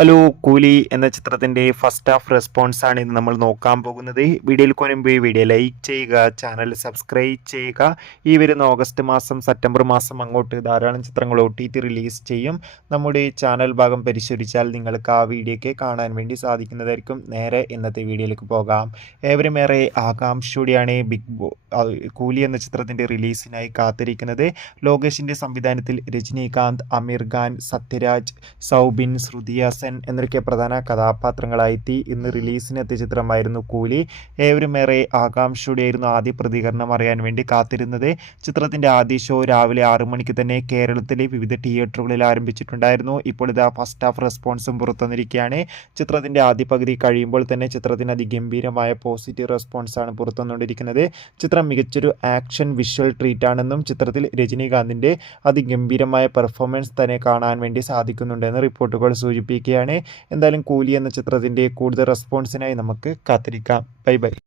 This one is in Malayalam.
ഹലോ കൂലി എന്ന ചിത്രത്തിൻ്റെ ഫസ്റ്റ് ഹാഫ് റെസ്പോൺസ് ആണ് ഇന്ന് നമ്മൾ നോക്കാൻ പോകുന്നത്. വീഡിയോയിൽ കൊനുമ്പ് വീഡിയോ ലൈക്ക് ചെയ്യുക, ചാനൽ സബ്സ്ക്രൈബ് ചെയ്യുക. ഈ വരുന്ന ഓഗസ്റ്റ് മാസം സെപ്റ്റംബർ മാസം അങ്ങോട്ട് ധാരാളം ചിത്രങ്ങൾ OTT റിലീസ് ചെയ്യും. നമ്മുടെ ചാനൽ ഭാഗം പരിശോധിച്ചാൽ നിങ്ങൾക്ക് ആ വീഡിയോയ്ക്ക് കാണാൻ വേണ്ടി സാധിക്കുന്നതായിരിക്കും. നേരെ ഇന്നത്തെ വീഡിയോയിലേക്ക് പോകാം. ഏവരും ഏറെ ആകാംക്ഷയോടെയാണ് കൂലി എന്ന ചിത്രത്തിൻ്റെ റിലീസിനായി കാത്തിരിക്കുന്നത്. ലോകേഷിൻ്റെ സംവിധാനത്തിൽ രജനീകാന്ത്, അമീർ ഖാൻ, സത്യരാജ്, സൗബിൻ, ശ്രുതി ഹാസൻ എന്നൊക്കെ പ്രധാന കഥാപാത്രങ്ങളായെത്തി ഇന്ന് റിലീസിനെത്തിയ ചിത്രമായിരുന്നു കൂലി. ഏവരും ഏറെ ആകാംക്ഷയോടെയായിരുന്നു ആദ്യ പ്രതികരണം അറിയാൻ വേണ്ടി കാത്തിരുന്നത്. ചിത്രത്തിൻ്റെ ആദ്യ ഷോ രാവിലെ 6 മണിക്ക് തന്നെ കേരളത്തിലെ വിവിധ തിയേറ്ററുകളിൽ ആരംഭിച്ചിട്ടുണ്ടായിരുന്നു. ഇപ്പോൾ ഇതാ ഫസ്റ്റ് ഹാഫ് റെസ്പോൺസും പുറത്തുവന്നിരിക്കുകയാണ്. ചിത്രത്തിൻ്റെ ആദ്യ പകുതി കഴിയുമ്പോൾ തന്നെ ചിത്രത്തിന് അതിഗംഭീരമായ പോസിറ്റീവ് റെസ്പോൺസാണ് പുറത്തുവന്നുകൊണ്ടിരിക്കുന്നത്. ചിത്രം മികച്ചൊരു ആക്ഷൻ വിഷ്വൽ ട്രീറ്റ് ആണെന്നും ചിത്രത്തിൽ രജനീകാന്തിൻ്റെ അതിഗംഭീരമായ പെർഫോമൻസ് തന്നെ കാണാൻ വേണ്ടി സാധിക്കുന്നുണ്ടെന്ന് റിപ്പോർട്ടുകൾ സൂചിപ്പിക്കുകയാണ്. എന്തായാലും കൂലി എന്ന ചിത്രത്തിൻ്റെ കൂടുതൽ റെസ്പോൺസിനായി നമുക്ക് കാത്തിരിക്കാം. Bye bye.